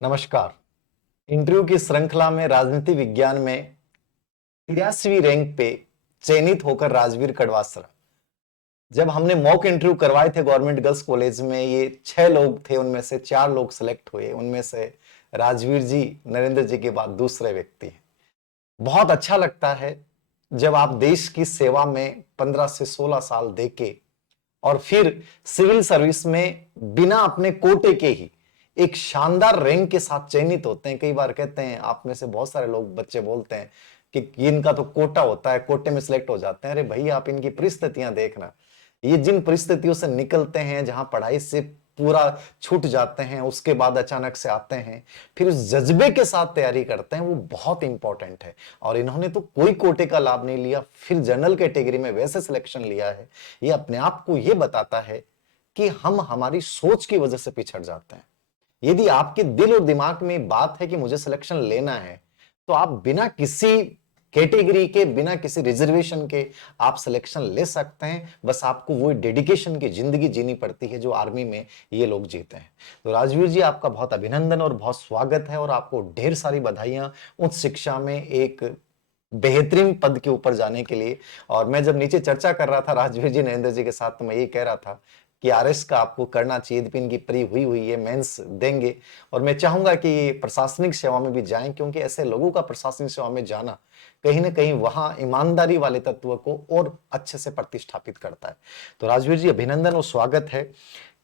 नमस्कार। इंटरव्यू की श्रृंखला में राजनीति विज्ञान में 83वीं रैंक पे चयनित होकर राजवीर कड़वासरा। जब हमने मॉक इंटरव्यू करवाए थे गवर्नमेंट गर्ल्स कॉलेज में, ये 6 लोग थे, उनमें से 4 लोग सेलेक्ट हुए। उनमें से राजवीर जी नरेंद्र जी के बाद दूसरे व्यक्ति हैं। बहुत अच्छा लगता है जब आप देश की सेवा में 15 से 16 साल देके और फिर सिविल सर्विस में बिना अपने कोटे के ही एक शानदार रैंक के साथ चयनित होते हैं। कई बार कहते हैं, आप में से बहुत सारे लोग बच्चे बोलते हैं कि इनका तो कोटा होता है, कोटे में सिलेक्ट हो जाते हैं। अरे भाई, आप इनकी परिस्थितियां देखना। ये जिन परिस्थितियों से निकलते हैं, जहां पढ़ाई से पूरा छूट जाते हैं, उसके बाद अचानक से आते हैं, फिर उस जज्बे के साथ तैयारी करते हैं, वो बहुत इंपॉर्टेंट है। और इन्होंने तो कोई कोटे का लाभ नहीं लिया, फिर जनरल कैटेगरी में वैसे सिलेक्शन लिया है। ये अपने आप को ये बताता है कि हम हमारी सोच की वजह से पिछड़ जाते हैं। यदि आपके दिल और दिमाग में बात है कि मुझे सिलेक्शन लेना है, तो आप बिना किसी कैटेगरी के, बिना किसी रिजर्वेशन के आप सिलेक्शन ले सकते हैं। बस आपको वो डेडिकेशन की जिंदगी जीनी पड़ती है जो आर्मी में ये लोग जीते हैं। तो राजवीर जी, आपका बहुत अभिनंदन और बहुत स्वागत है, और आपको ढेर सारी बधाइयां उच्च शिक्षा में एक बेहतरीन पद के ऊपर जाने के लिए। और मैं जब नीचे चर्चा कर रहा था राजवीर जी नरेंद्र जी के साथ, तो मैं ये कह रहा था कि आरएस का आपको करना चाहिए। यद्यपि इनकी प्री हुई है, मेंस देंगे, और मैं चाहूंगा कि ये प्रशासनिक सेवा में भी जाएं, क्योंकि ऐसे लोगों का प्रशासनिक सेवा में जाना कहीं ना कहीं वहां ईमानदारी वाले तत्व को और अच्छे से प्रतिष्ठापित करता है। तो राजवीर जी, अभिनंदन और स्वागत है।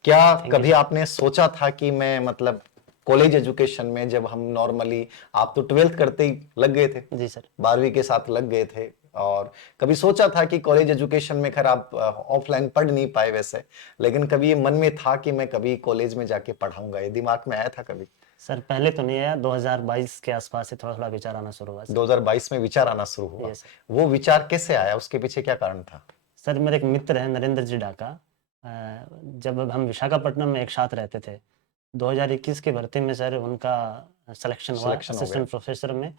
क्या थैंक यू कभी सर। आपने सोचा था कि मैं मतलब कॉलेज एजुकेशन में, जब हम नॉर्मली, आप तो 12th करते ही लग गए थे, जी सर। 12वीं के साथ लग गए थे, और कभी सोचा था कि कॉलेज एजुकेशन में, खैर आप ऑफलाइन पढ़ नहीं पाए वैसे, लेकिन कभी ये मन में था कि मैं कभी कॉलेज में जाके पढ़ाऊंगा? ये दिमाग में आया था कभी? सर पहले तो नहीं आया, 2022 के आसपास से थोड़ा थोड़ा विचार आना शुरू हुआ सर। 2022 में विचार आना शुरू हुआ? ये सर। वो विचार कैसे आया, उसके पीछे क्या कारण था? सर मेरे एक मित्र हैं नरेंद्र जी डाका, जब हम विशाखापट्टनम में एक साथ रहते थे, 2021 की भर्ती में सर उनका सिलेक्शन हुआ सिलेक्शन हो गया? असिस्टेंट प्रोफेसर में।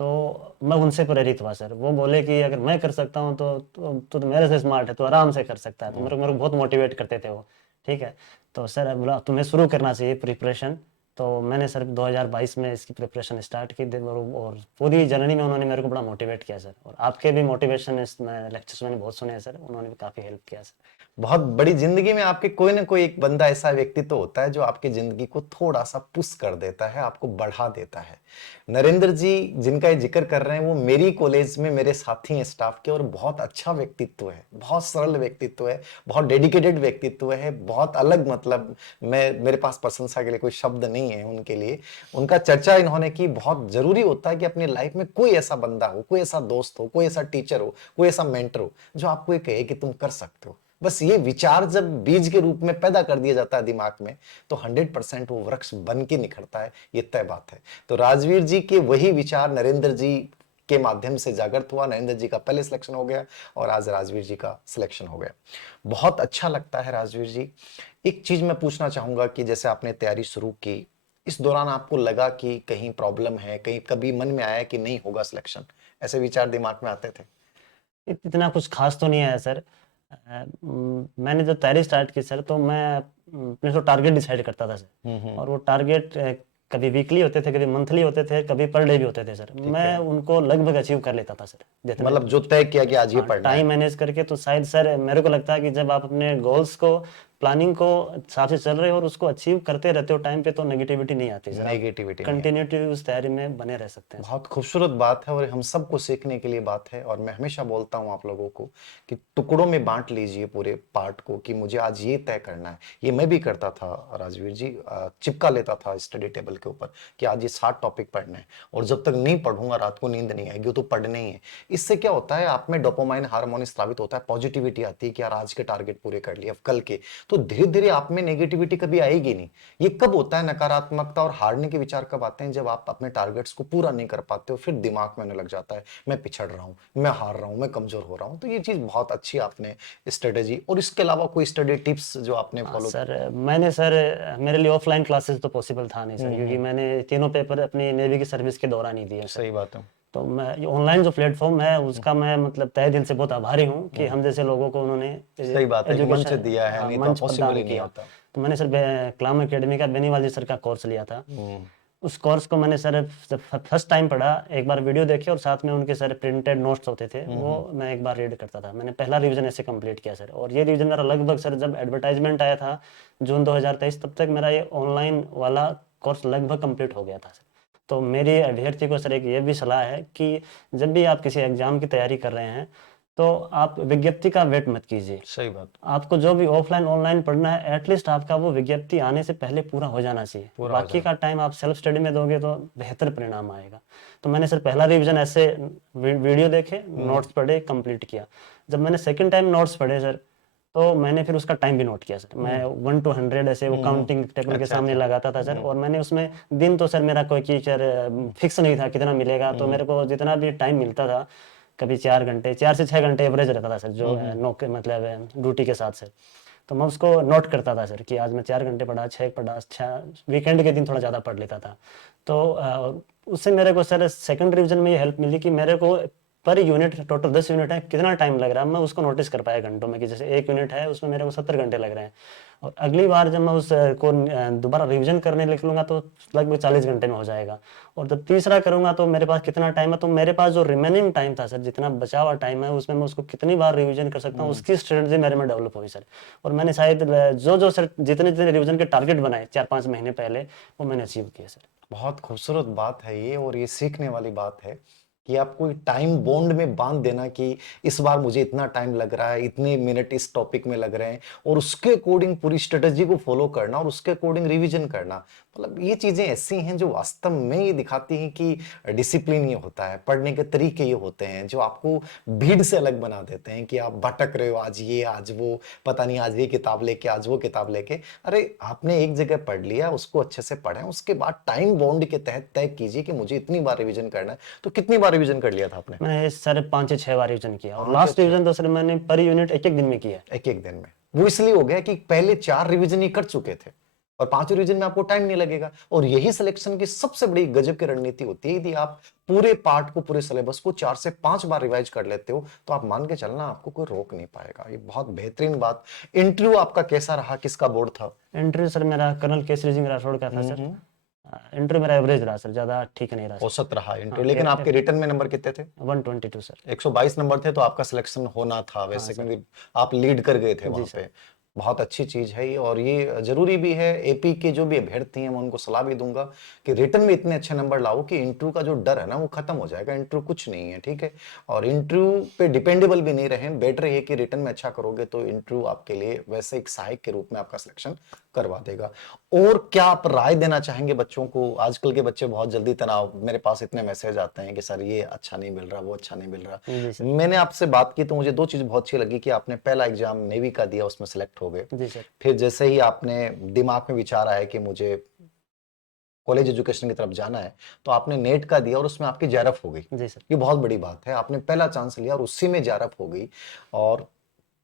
तो मैं उनसे प्रेरित हुआ सर। वो बोले कि अगर मैं कर सकता हूँ तो मेरे से स्मार्ट है, तो आराम से कर सकता है। तो मेरे को बहुत मोटिवेट करते थे वो। ठीक है, तो सर बोला तुम्हें शुरू करना चाहिए प्रिपरेशन। तो मैंने सर 2022 में इसकी प्रिपरेशन स्टार्ट की और पूरी जर्नी में उन्होंने मेरे को बड़ा मोटिवेट किया सर। और आपके भी मोटिवेशन इस लेक्चर्स मैंने बहुत सुने हैं सर, उन्होंने भी काफ़ी हेल्प किया सर। बहुत बड़ी जिंदगी में आपके कोई ना कोई एक बंदा, ऐसा व्यक्ति तो होता है जो आपकी जिंदगी को थोड़ा सा पुश कर देता है, आपको बढ़ा देता है। नरेंद्र जी जिनका ये जिक्र कर रहे हैं, वो मेरी कॉलेज में मेरे साथी हैं स्टाफ के, और बहुत अच्छा व्यक्तित्व है, बहुत सरल व्यक्तित्व है, बहुत डेडिकेटेड व्यक्तित्व है, बहुत अलग। मतलब मेरे पास प्रशंसा के लिए कोई शब्द नहीं है उनके लिए। उनका चर्चा इन्होंने की। बहुत जरूरी होता है कि अपनी लाइफ में कोई ऐसा बंदा हो, कोई ऐसा दोस्त हो, कोई ऐसा टीचर हो, कोई ऐसा मेंटर हो, जो आपको ये कहे कि तुम कर सकते हो। बस ये विचार जब बीज के रूप में पैदा कर दिया जाता है दिमाग में, तो 100% वो वृक्ष बन के निखरता है, ये तय बात है। तो राजवीर जी के वही विचार नरेंद्र जी के माध्यम से जागृत हुआ। नरेंद्र जी का पहले सिलेक्शन हो गया, और आज राजवीर जी का सिलेक्शन हो गया। बहुत अच्छा लगता है राजवीर जी। एक चीज मैं पूछना चाहूंगा कि जैसे आपने तैयारी शुरू की, इस दौरान आपको लगा कि कहीं प्रॉब्लम है, कहीं कभी मन में आया कि नहीं होगा सिलेक्शन? ऐसे विचार दिमाग में आते थे? इतना कुछ खास तो नहीं आया सर। मैंने जब तैयारी स्टार्ट की सर, तो मैं अपने तो टारगेट डिसाइड करता था सर। और वो टारगेट कभी वीकली होते थे, कभी मंथली होते थे, कभी पर डे भी होते थे सर। ठीक मैं है। उनको लगभग अचीव कर लेता था सर, जितने। मतलब जो तय किया कि आज ये हाँ, पढ़ना है। टाइम मैनेज करके। तो शायद सर मेरे को लगता है कि जब आप अपने गोल्स को, प्लानिंग को हिसाब से चल रहे हो और उसको अचीव करते रहते हो टाइम पे, तो नेगेटिविटी नहीं आती सर। आप नेगेटिविटी नहीं है। कंटिन्यूटी उस तैयारी में बने रह सकते हैं सर। बहुत खूबसूरत बात है, और हम सबको सीखने के लिए बात है। और मैं हमेशा बोलता हूं आप लोगों को कि टुकड़ों में बांट लीजिए पूरे पार्ट को, कि मुझे आज ये तय करना है। ये मैं भी करता था राजवीर जी, चिपका लेता था स्टडी टेबल के ऊपर कि आज ये 7 टॉपिक पढ़ने हैं, और जब तक नहीं पढ़ूंगा रात को नींद नहीं आएगी, वो तो पढ़ने ही है। इससे क्या होता है, आप में डोपामाइन हार्मोन स्रावित होता है, पॉजिटिविटी आती है कि यार आज के टारगेट पूरे कर लिए, अब कल के। तो धीरे धीरे आप में नेगेटिविटी कभी आएगी नहीं। ये कब होता है नकारात्मकता और हारने के विचार कब आते हैं? जब आप अपने टारगेट्स को पूरा नहीं कर पाते हो, फिर दिमाग में आने लग जाता है मैं पिछड़ रहा हूं, मैं हार रहा हूं, मैं कमजोर हो रहा हूं। तो ये चीज बहुत अच्छी आपने स्ट्रेटेजी। और इसके अलावा कोई स्टडी टिप्स जो आपने हाँ फॉलो? सर, मैंने सर, मेरे लिए ऑफलाइन क्लासेस तो पॉसिबल था नहीं सर, क्योंकि मैंने तीनों पेपर अपनी नेवी की सर्विस के दौरान ही दिए सर। सही बात है। तो मैं ऑनलाइन जो प्लेटफॉर्म है उसका मैं मतलब तय दिल से बहुत आभारी हूँ कि हम जैसे लोगों को उन्होंने सही बात है कि मंच एजुकेशन, दिया है, नहीं तो मंच पॉसिबल प्रदान ही नहीं किया। होता। तो मैंने सर क्लाम एकेडमी का बेनीवाल जी सर का कोर्स लिया था। उस कोर्स को मैंने सर जब फर्स्ट टाइम पढ़ा, एक बार वीडियो देखे और साथ में उनके सर प्रिंटेड नोट्स होते थे, वो मैं एक बार रीड करता था। मैंने पहला रिवीजन ऐसे कंप्लीट किया सर, और ये रिवीजन मेरा लगभग सर जब एडवर्टाइजमेंट आया था जून 2023, तब तक मेरा ये ऑनलाइन वाला कोर्स लगभग कंप्लीट हो गया था सर। तो मेरी अभ्यर्थी को सर एक ये भी सलाह है कि जब भी आप किसी एग्जाम की तैयारी कर रहे हैं तो आप विज्ञप्ति का वेट मत कीजिए। सही बात। आपको जो भी ऑफलाइन ऑनलाइन पढ़ना है, एटलीस्ट आपका वो विज्ञप्ति आने से पहले पूरा हो जाना चाहिए। पूरा हो बाकी का टाइम आप सेल्फ स्टडी में दोगे तो बेहतर परिणाम आएगा। तो मैंने सर पहला रिवीजन ऐसे वीडियो देखे, नोट्स पढ़े, कंप्लीट किया। जब मैंने सेकंड टाइम नोट्स पढ़े सर, तो मैंने फिर उसका टाइम भी नोट किया सर। मैं 1 to 100 ऐसे वो काउंटिंग टेबल के सामने लगाता था सर। और मैंने उसमें दिन तो सर मेरा कोई कि सर फिक्स नहीं था कितना मिलेगा, तो मेरे को जितना भी टाइम मिलता था, कभी 4 घंटे, 4 से 6 घंटे एवरेज रहता था सर, जो नौकरी मतलब ड्यूटी के साथ सर। तो मैं उसको नोट करता था सर कि आज मैं 4 घंटे पढ़ा, 6 पढ़ा, अच्छा वीकेंड के दिन थोड़ा ज़्यादा पढ़ लेता था। तो उससे मेरे को सर सेकंड रिवीजन में ये हेल्प मिली कि मेरे को पर यूनिट, टोटल 10 यूनिट है, कितना टाइम लग रहा है मैं उसको नोटिस कर पाया घंटों में, कि जैसे 1 यूनिट है उसमें मेरे को 70 घंटे लग रहे हैं। और अगली बार जब मैं उस को दोबारा रिवीजन करने निकलूंगा तो लगभग 40 घंटे में हो जाएगा। और जब तीसरा करूंगा तो मेरे पास कितना टाइम है, तो मेरे पास जो रिमेनिंग टाइम था सर, जितना बचा हुआ टाइम है, उसमें मैं उसको कितनी बार रिवीजन कर सकता हूँ, उसकी स्ट्रेटजी मेरे में डेवलप हुई सर। और मैंने शायद जो सर जितने जितने रिवीजन के टारगेट बनाए 4-5 महीने पहले, वो मैंने अचीव किए सर। बहुत खूबसूरत बात है ये, और ये सीखने वाली बात है कि आपको टाइम बॉन्ड में बांध देना कि इस बार मुझे इतना टाइम लग रहा है, इतने मिनट इस टॉपिक में लग रहे हैं, और उसके अकॉर्डिंग पूरी स्ट्रेटजी को फॉलो करना और उसके अकॉर्डिंग रिवीजन करना। मतलब ये चीजें ऐसी हैं जो वास्तव में ये दिखाती हैं कि डिसिप्लिन ये होता है, पढ़ने के तरीके ये होते हैं जो आपको भीड़ से अलग बना देते हैं कि आप भटक रहे हो, आज ये आज वो, पता नहीं आज ये किताब लेके आज वो किताब लेके। अरे आपने एक जगह पढ़ लिया, उसको अच्छे से पढ़ें, उसके बाद टाइम बॉन्ड के तहत तय कीजिए कि मुझे इतनी बार रिवीजन करना है। तो कितनी बार रिवीजन कर लिया था आपने? मैंने सर 5 से 6 बार रिवीजन किया, और 5 लास्ट से 6 रिवीजन तो सर मैंने पर यूनिट एक एक दिन में किया है। एक एक दिन में? वो इसलिए हो गया कि पहले 4 रिवीजन ही कर चुके थे, और 5वें रिवीजन में आपको टाइम नहीं लगेगा। और यही सिलेक्शन की सबसे बड़ी गजब की रणनीति होती है। यदि आप पूरे पार्ट को, पूरे सिलेबस को 4 से 5 बार रिवाइज कर लेते हो, तो आप मान के चलना आपको कोई रोक नहीं पाएगा। ये बहुत बेहतरीन बात। इंटरव्यू आपका कैसा रहा? किसका बोर्ड था? इंटरव्यू सर मेरा कर्नल केसरी सिंह राठौड़ का था सर। इंटरव्यू मेरा एवरेज रहा सर, ज्यादा ठीक नहीं रहा सर। औसत रहा इंटरव्यू। हाँ, लेकिन आपके रिटर्न में नंबर कितने थे? 122 सर। 122 नंबर थे, तो आपका सिलेक्शन होना था वैसे, क्योंकि आप लीड कर गए थे जी वहां सर। पे। बहुत अच्छी चीज है ये, और ये जरूरी भी है। एपी के जो भी अभ्यर्थी हैं मैं उनको सलाह भी दूंगा कि रिटर्न में इतने अच्छे नंबर लाओ कि इंटरव्यू का जो डर है ना वो खत्म हो जाएगा। इंटरव्यू कुछ नहीं है, ठीक है। और इंटरव्यू पे डिपेंडेबल भी नहीं रहे। बेटर ये कि रिटर्न में अच्छा करोगे तो इंटरव्यू आपके लिए वैसे एक सहायक के रूप में आपका सिलेक्शन करवा देगा। और क्या आप राय देना चाहेंगे बच्चों को? आजकल के बच्चे बहुत जल्दी तनाव, मेरे पास इतने मैसेज आते हैं कि सर ये अच्छा नहीं मिल रहा, वो अच्छा नहीं मिल रहा। जी सर। मैंने आपसे बात की तो मुझे 2 चीज बहुत अच्छी लगी कि आपने पहला एग्जाम नेवी का दिया, उसमें सिलेक्ट हो गए। जी सर। फिर जैसे ही आपने दिमाग में विचार आया कि मुझे कॉलेज एजुकेशन की तरफ जाना है, तो आपने नेट का दिया और उसमें आपकी जेआरएफ हो गई। जी सर। ये बहुत बड़ी बात है। आपने पहला चांस लिया और उसी में जेआरएफ हो गई। और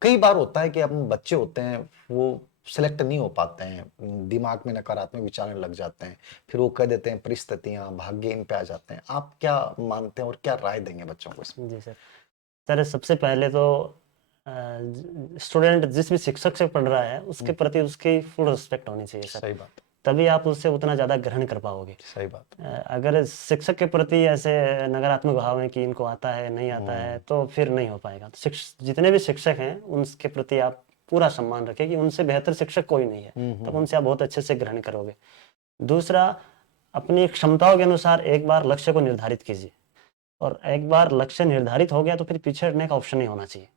कई बार होता है कि हम बच्चे होते हैं, वो सिलेक्ट नहीं हो पाते हैं, दिमाग में नकारात्मक विचार आने लग जाते हैं, फिर वो कह देते हैं परिस्थितियां, भाग्य इन पे आ जाते हैं। आप क्या मानते हैं और क्या राय देंगे बच्चों को इसमें? जी सर। सर सबसे पहले तो स्टूडेंट जिस भी शिक्षक से पढ़ रहा है उसके प्रति उसकी फुल रिस्पेक्ट होनी चाहिए सर। सही बात। तभी आप उससे उतना ज़्यादा ग्रहण कर पाओगे। सही बात। अगर शिक्षक के प्रति ऐसे नकारात्मक भाव है कि इनको आता है नहीं आता है, तो फिर नहीं हो पाएगा। तो जितने भी शिक्षक हैं उनके प्रति आप पूरा सम्मान रखें कि उनसे बेहतर शिक्षक कोई नहीं है, तब उनसे आप बहुत अच्छे से ग्रहण करोगे। दूसरा, अपनी क्षमताओं के अनुसार एक बार लक्ष्य को निर्धारित कीजिए, और एक बार लक्ष्य निर्धारित हो गया तो फिर पीछे हटने का ऑप्शन नहीं होना चाहिए।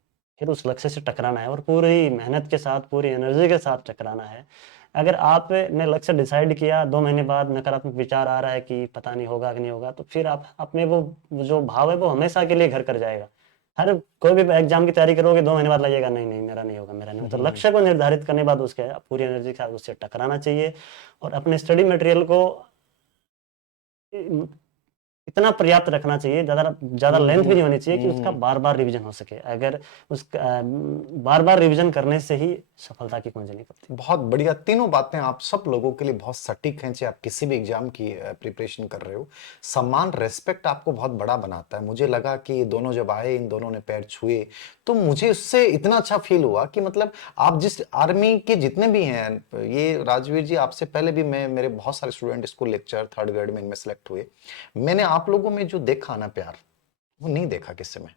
फिर उस लक्ष्य से टकराना है, और पूरी मेहनत के साथ, पूरी एनर्जी के साथ टकराना है। अगर आपने लक्ष्य डिसाइड किया, 2 महीने बाद नकारात्मक विचार आ रहा है कि पता नहीं होगा कि नहीं होगा, तो फिर आप अपने वो जो भाव है वो हमेशा के लिए घर कर जाएगा। हर कोई भी एग्जाम की तैयारी करोगे, 2 महीने बाद लगेगा नहीं नहीं मेरा नहीं होगा, मेरा नहीं होगा। तो लक्ष्य को निर्धारित करने के बाद उसके पूरी एनर्जी के साथ उससे टकराना चाहिए, और अपने स्टडी मटेरियल को इतना पर्याप्त रखना चाहिए, ज्यादा लेंथ भी नहीं होनी चाहिए कि उसका बार बार रिवीजन हो सके। अगर उसका बार बार रिवीजन करने से ही सफलता की कुंजी निकलती है। बहुत बढ़िया, तीनों बातें आप सब लोगों के लिए बहुत सटीक हैं, चाहे आप किसी भी एग्जाम की प्रिपरेशन कर रहे हो। सम्मान, रेस्पेक्ट आपको बहुत बड़ा बनाता है। मुझे लगा कि ये दोनों जब आए, इन दोनों ने पैर छुए, तो मुझे उससे इतना अच्छा फील हुआ कि मतलब आप जिस आर्मी के जितने भी हैं, ये राजवीर जी आपसे पहले भी मैं, मेरे बहुत सारे student school lecture third grade में इनमें सेलेक्ट हुए, मैंने आप लोगों में जो देखा ना प्यार, वो नहीं देखा किसी में।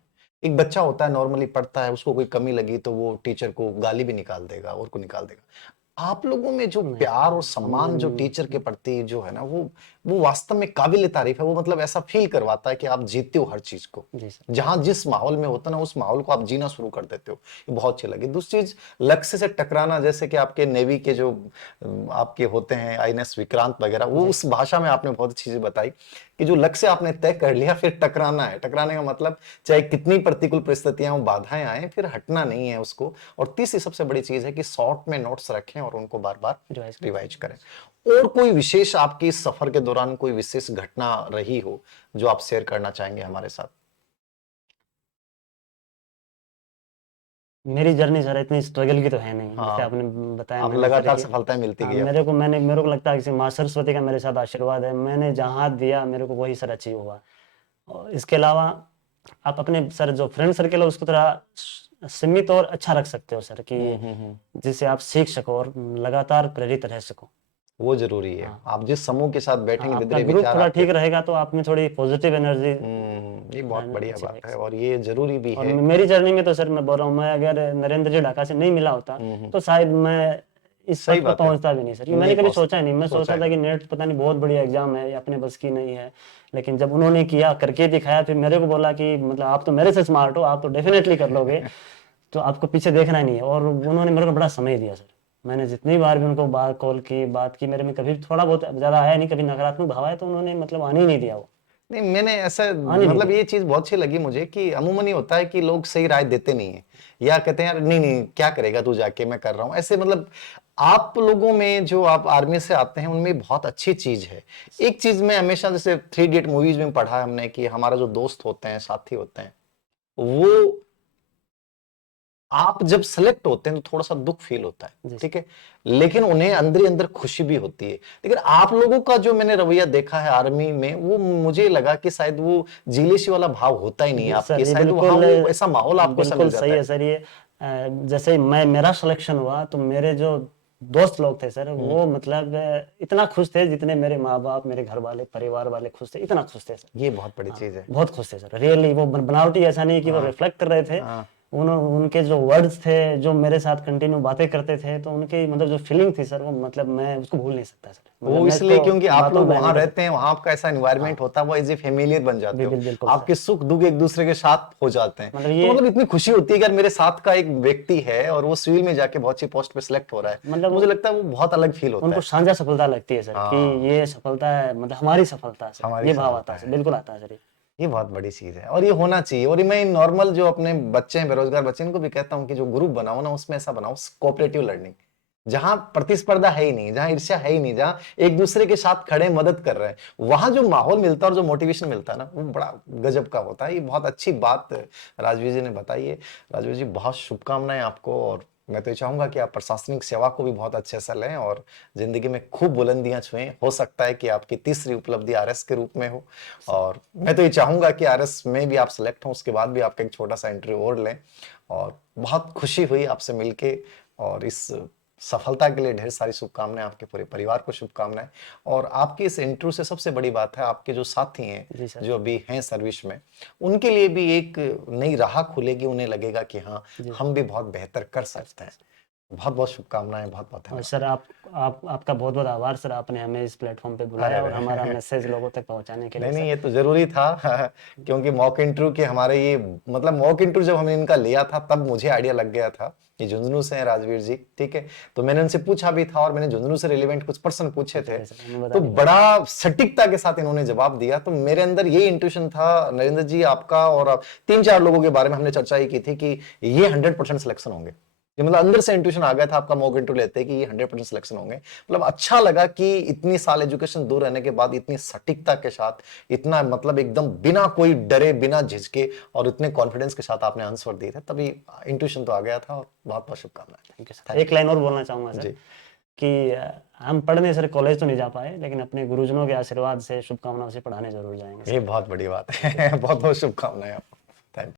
एक बच्चा होता है, नॉर्मली पढ़ता है, उसको कोई कमी लगी तो वो टीचर को गाली भी निकाल देगा और को निकाल देगा। आप लोगों में जो नहीं, प्यार और सम्मान जो टीचर के प्रति जो है ना, वो वास्तव में काबिल तारीफ है। वो मतलब ऐसा फील करवाता है कि आप जीते हो हर चीज को। जी सर। जहां जिस माहौल में होता ना, उस माहौल को आप जीना शुरू कर देते हो। ये बहुत अच्छी लगी। दूसरी चीज, लक्ष्य से टकराना, जैसे कि आपके नेवी के जो आपके होते हैं आईएनएस विक्रांत वगैरह, वो उस भाषा में आपने बहुत अच्छी चीज बताई कि जो लक्ष्य आपने तय कर लिया, फिर टकराना है। टकराने का मतलब चाहे कितनी प्रतिकूल परिस्थितियां हो, बाधाएं आए, फिर हटना नहीं है उसको। और तीसरी सबसे बड़ी चीज है कि शॉर्ट में नोट्स रखें और उनको बार बार रिवाइज करें। और कोई विशेष आपकी इस सफर के दौरान कोई विशेष घटना रही हो जो आप शेयर करना चाहेंगे हमारे साथ? मेरी जर्नी सर इतनी स्ट्रगल की तो है नहीं, जैसे हाँ, आपने बताया आप मैंने सर लगातार कि सफलताएं मिलती हाँ, गई आपको। मेरे को लगता है कि माँ सरस्वती का मेरे साथ आशीर्वाद है। मैंने जहाँ दिया मेरे को वही सर अचीव हुआ। और इसके अलावा आप अपने सर जो फ्रेंड सर्कल है उसको थोड़ा सीमित और अच्छा रख सकते हो सर, कि जिससे आप सीख सको और लगातार प्रेरित रह सको। वो जरूरी है। हाँ। आप जिस समूह के साथ हाँ, बैठेंगे, आपका जितने ग्रुप विचार थोड़ा आपके, ठीक रहेगा तो आप में थोड़ी पॉजिटिव एनर्जी ये बहुत बढ़िया अच्छी बात है रहेगी। और ये जरूरी भी और है। मेरी जर्नी में तो सर मैं बोल रहा हूँ, मैं अगर नरेंद्र जी ढाका से नहीं मिला होता तो शायद मैं इस सही पद पर बात है। पहुंचता भी नहीं सर, क्योंकि मैंने नहीं कभी पहुंच सोचा ही नहीं। मैं सोचा सोचा है था नहीं। कि नेट पता नहीं बहुत बढ़िया एग्जाम है, ये अपने बस की नहीं है। लेकिन जब उन्होंने किया, करके दिखाया, फिर मेरे को बोला कि मतलब आप तो मेरे से स्मार्ट हो, आप तो डेफिनेटली कर लोगे, तो आपको पीछे देखना ही नहीं है। और उन्होंने मेरे को बड़ा समय दिया सर। मैंने जितनी बार भी उनको बात की, मेरे में कभी थोड़ा बहुत ज्यादा आया नहीं, कभी नकारात्मक भाव आया तो उन्होंने मतलब आने ही नहीं दिया, वो नहीं, मैंने ऐसा आने नहीं मतलब दिया। ये चीज बहुत अच्छी लगी मुझे कि अमूमन ये होता है कि लोग सही राय देते नहीं है, या कहते हैं यार नहीं नहीं क्या करेगा तू जाके, मैं कर रहा हूं ऐसे। मतलब आप लोगों में जो आप आर्मी से आते हैं उनमें बहुत अच्छी चीज है। एक चीज मैं हमेशा, जैसे थ्री इडियट मूवीज में पढ़ा है हमने, कि हमारा जो दोस्त होते हैं, साथी होते हैं, वो आप जब सेलेक्ट होते हैं तो थोड़ा सा दुख फील होता है, जी ठीक है, लेकिन उन्हें अंदर ही अंदर खुशी भी होती है। लेकिन आप लोगों का जो मैंने रवैया देखा है आर्मी में, वो मुझे लगा कि शायद वो जीलेसी वाला भाव होता ही नहीं है आपके, सर, ये शायद वहां बिल्कुल वो ऐसा माहौल आपको ऐसा बिल्कुल मिल सही जाता है है। सर। ये जैसे मेरा सिलेक्शन हुआ तो मेरे जो दोस्त लोग थे सर, वो मतलब इतना खुश थे जितने मेरे माँ बाप, मेरे घर वाले, परिवार वाले खुश थे, इतना खुश थे सर। ये बहुत बड़ी हाँ, चीज है। बहुत खुश थे सर, रियली। वो बनावटी ऐसा नहीं कि वो हाँ रिफ्लेक्ट कर रहे थे। हाँ। उनके जो वर्ड्स थे, जो मेरे साथ कंटिन्यू बातें करते थे, तो उनकी मतलब जो फीलिंग थी सर, वो मतलब मैं उसको भूल नहीं सकता सर। मतलब वो मैं इसलिए इसको क्योंकि आप बातों में लोग बयान वहां नहीं कर रहते सकता। हैं, वहां आपका ऐसा एनवायरनमेंट हाँ, होता है, वो एज ए फेमिलियर बन जाते हो। बिल्कुल सर। आपके सुख दुख एक दूसरे के साथ हो जाते हैं। मतलब तो ये मतलब इतनी खुशी होती है कि यार मेरे साथ का एक व्यक्ति है और वो सिविल में जाके बहुत अच्छी पोस्ट पे सिलेक्ट हो रहा है, तो मुझे मतलब लगता है वो बहुत अलग फील होता उनको है। साझा सफलता लगती है सर, कि हाँ, ये सफलता है, मतलब हमारी सफलता है सर, हमारी ये भाव आता सफलता है सर, है। बिल्कुल आता है सर। ये बहुत बड़ी चीज है और ये होना चाहिए। और ये मैं नॉर्मल जो अपने बच्चे हैं, बेरोजगार बच्चे, इनको भी कहता हूँ कि जो ग्रुप बनाओ ना, उसमें ऐसा बनाओ कोऑपरेटिव लर्निंग, जहां प्रतिस्पर्धा है ही नहीं, जहां ईर्ष्या है ही नहीं, जहां एक दूसरे के साथ खड़े मदद कर रहे हैं, वहां जो माहौल मिलता है और जो मोटिवेशन मिलता है ना, वो बड़ा गजब का होता है। ये बहुत अच्छी बात राजवीर जी ने बताई है। राजवीर जी, बहुत शुभकामनाएं आपको। और मैं तो ये चाहूंगा कि आप प्रशासनिक सेवा को भी बहुत अच्छे से लें और जिंदगी में खूब बुलंदियां छुएं। हो सकता है कि आपकी तीसरी उपलब्धि आरएस के रूप में हो। और मैं तो ये चाहूंगा कि आरएस में भी आप सिलेक्ट हों, उसके बाद भी आपका एक छोटा सा इंटरव्यू और लें। और बहुत खुशी हुई आपसे मिलके, और इस सफलता के लिए ढेर सारी शुभकामनाएं, आपके पूरे परिवार को शुभकामनाएं। और आपकी इस इंटरव्यू से सबसे बड़ी बात है, आपके जो साथी हैं जी सर। जो अभी हैं सर्विस में, उनके लिए भी एक नई राह खुलेगी। उन्हें लगेगा कि हाँ, जी हम भी बहुत बेहतर कर सकते हैं। बहुत बहुत शुभकामनाएं, बहुत बहुत और धन्यवाद। सर, आपका बहुत बहुत आभार सर, आपने हमें इस प्लेटफॉर्म पे अरे बुलाया और हमारा अरे मैसेज लोगों तक पहुंचाने के लिए नहीं नहीं, सर। ये तो जरूरी था क्योंकि मॉक इंटरव्यू के हमारे ये, मतलब मॉक इंटरव्यू जब हमने इनका लिया था तब मुझे आइडिया लग गया था। ये झुंझुनू से हैं राजवीर जी, ठीक है। तो मैंने उनसे पूछा भी था और मैंने झुंझुनू से रिलेवेंट कुछ प्रश्न पूछे थे, थे सर, हमें बता तो नहीं पाए। बड़ा सटीकता के साथ इन्होंने जवाब दिया। तो मेरे अंदर ये इंट्यूशन था नरेंद्र जी आपका, और तीन चार लोगों के बारे में हमने चर्चा ही की थी कि ये 100% सिलेक्शन होंगे। ये मतलब अंदर से इंट्यूशन आ गया था आपका मॉक इंटरव्यू लेते कि ये 100% सिलेक्शन होंगे, मतलब अच्छा लगा कि इतनी साल एजुकेशन दूर रहने के बाद इतनी सटीकता के साथ, इतना मतलब एकदम बिना कोई डरे, बिना झिझके और इतने कॉन्फिडेंस के साथ आपने आंसर दिए थे, तभी इंट्यूशन तो आ गया था। और बहुत बहुत शुभकामनाएं। Thank you sir. एक लाइन और बोलना चाहूंगा सर जी। कि हम पढ़ने सर कॉलेज तो नहीं जा पाए, लेकिन अपने गुरुजनों के आशीर्वाद से, शुभकामनाओं से पढ़ाने जरूर जाएंगे ये सर। बहुत बड़ी बात है। बहुत बहुत शुभकामनाएं आपको। Thank you.